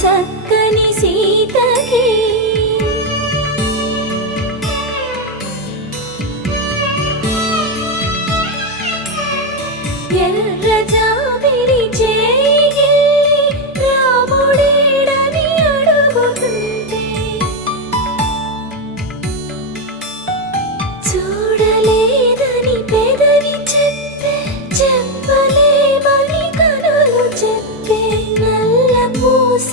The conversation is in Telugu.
చక్కని సీతకి ఎర్ర జాబిలి చేయి రాముడేడని అడుగుతుంటే చూడలేదని పెదవి చెప్పే చెప్పలేమని కనులు చెప్పే నల్ల పూస